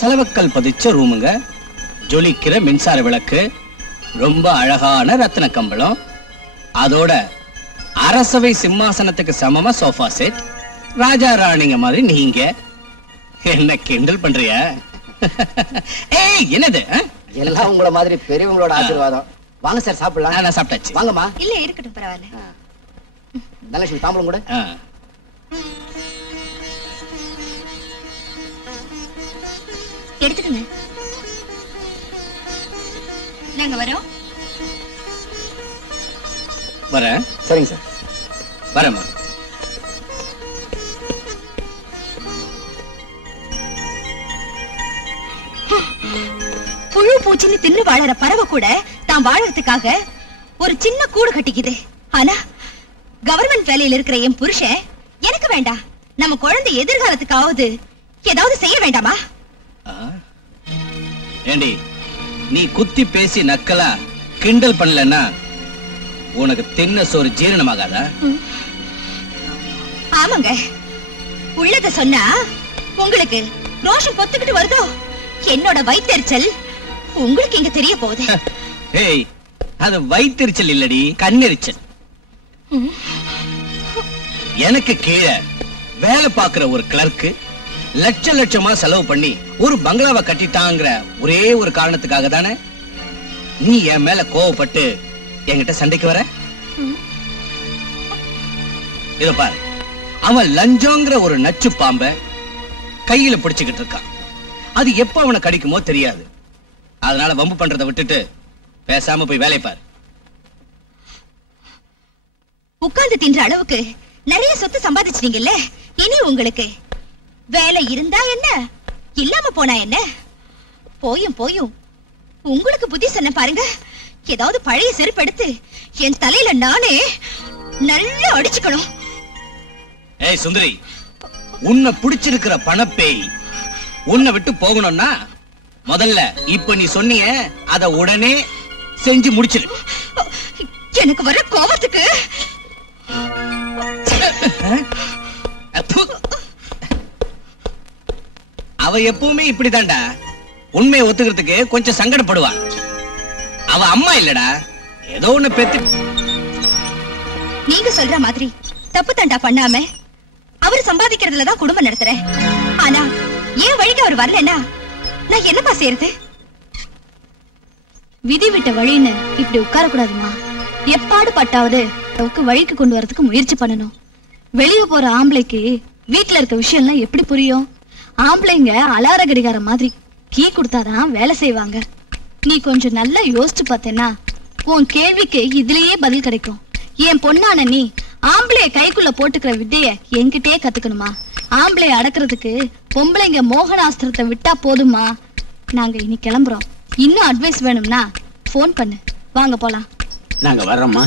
செலவக்கல் பதிச்ச ரூமுங்க, ஜொலிக்கிற மின்சார விளக்கு, ரொம்ப அழகான ரத்தின கம்பளம், அதோட அரசவை சிம்மாசனத்துக்கு சமமா சோஃபா செட், ராஜா ராணிங்க மாதிரி நீங்க. என்ன கிண்டல் பண்றியா? ஏய் என்னது? எல்லாம் உங்கள மாதிரி பெரியவங்களோட ஆசீர்வாதம். வாங்க சார் சாப்பிடலாம். நான் சாப்பிட்டாச்சு. வாங்கம்மா. இல்ல இருக்கட்டும் பரவாயில்ல. தனலட்சுமி தாம்பலம் கூட. எடுத்துக்கங்க. நாங்க வரோம். வரேன். சரிங்க சார். வரேம்மா. புழு பூச்சின்னு தின்னு வாழற பறவை கூட தான் வாழறதுக்காக ஒரு சின்ன கூடு கட்டிக்குது. ஆனா கவர்மெண்ட் வேலையில் இருக்கிற என் புருஷன் எனக்கு வேண்டாம், நம்ம குழந்தை எதிர்காலத்துக்காவது ஏதாவது செய்ய வேண்டாமா? ஏண்டி நீ குத்தி பேசி நக்கலா கிண்டல் பண்ணலன்னா உனக்கு தின்ன சோறு ஜீரணமாகாதா? ஆமாங்க, உள்ளத சொன்னா உங்களுக்கு ரோஷம் பொத்துக்கிட்டு வருதோ? என்னோட வயித்தெரிச்சல் உங்களுக்கு இங்க தெரிய போகுது. ஏய், அது வயித்தெரிச்சல் இல்லடி, கண்ணெரிச்சல். எனக்கு கீழே வேலை பார்க்கிற ஒரு கிளர்க்கு லட்ச லட்சமா செலவு பண்ணி ஒரு பங்களாவை கட்டிட்டாங்கிற ஒரே ஒரு காரணத்துக்காக தானே நீ என் மேல கோவப்பட்டு என்கிட்ட சண்டைக்கு வர? இத பாரு, அவன் லஞ்சங்கிற ஒரு நச்சு பாம்பை கையில பிடிச்சுக்கிட்டு இருக்கான். அது எப்ப அவனை கடிக்குமோ தெரியாது. அதனால வம்பு பண்றதை விட்டுட்டு பேசாம போய் வேலை பாரு. உட்கார்ந்து தின்ற அளவுக்கு நிறைய சொத்து சம்பாதிச்சிட்டீங்கல்ல, இனி உங்களுக்கு வேலை இருந்தா என்ன, இல்லாம போனா என்ன? போயும் போயும் உங்களுக்கு புத்தி சொன்ன பாருங்க. ஏதாவது பழைய செருப்பு எடுத்து என் தலையில நானே நல்லா அடிச்சுக்கணும். ஏய் சுந்தரி, உன்னை பிடிச்சிருக்கிற பணப்பேய் உன்னை விட்டு போகணும்னா முதல்ல இப்ப நீ சொன்னிய அத உடனே செஞ்சு முடிச்சிரு. எனக்கு வர கோபத்துக்கு அவ எப்பவுமே இப்படிதான்டா, உண்மையை ஒத்துக்கிறதுக்கு கொஞ்சம் சங்கடப்படுவா. அவ அம்மா இல்லடா, ஏதோ ஒண்ணு பெத்து. நீங்க சொல்ற மாதிரி தப்பு தண்டா பண்ணாம அவர் சம்பாதிக்கிறதுலதான் குடும்பம் நடத்துறேன். ஆனா ஏன் வழிக்கு அவர் வரலன்னா நான் என்னப்பா செய்யறது? விதி விட்ட வழின்னு இப்படி உட்கார கூடாதுமா. எப்பாடு பட்டாவது வழிக்கு கொண்டு வரதுக்கு முயற்சி பண்ணணும். வெளியே போற ஆம்பளைக்கு வீட்டுல இருக்க விஷயம்லாம் எப்படி புரியும்? ஆம்பளைங்க அலார கடிகாரம் மாதிரி கீ கொடுத்தாதான் வேலை செய்வாங்க. நீ கொஞ்சம் நல்லா யோசிச்சு பார்த்தேன்னா உன் கேள்விக்கு இதுலயே பதில் கிடைக்கும். என் பொண்ணான நீ ஆம்பளைய கைக்குள்ள போட்டுக்கிற வித்தைய என்கிட்டே கத்துக்கணுமா? ஆம்பளைய அடக்கிறதுக்கு பொம்பளைங்க மோகனாஸ்திரத்தை விட்டா போதுமா? நாங்க இனி கிளம்புறோம். இன்னும் அட்வைஸ் வேணும்னா போன் பண்ணு. வாங்க போலாம். நாங்க வர்றோம்மா.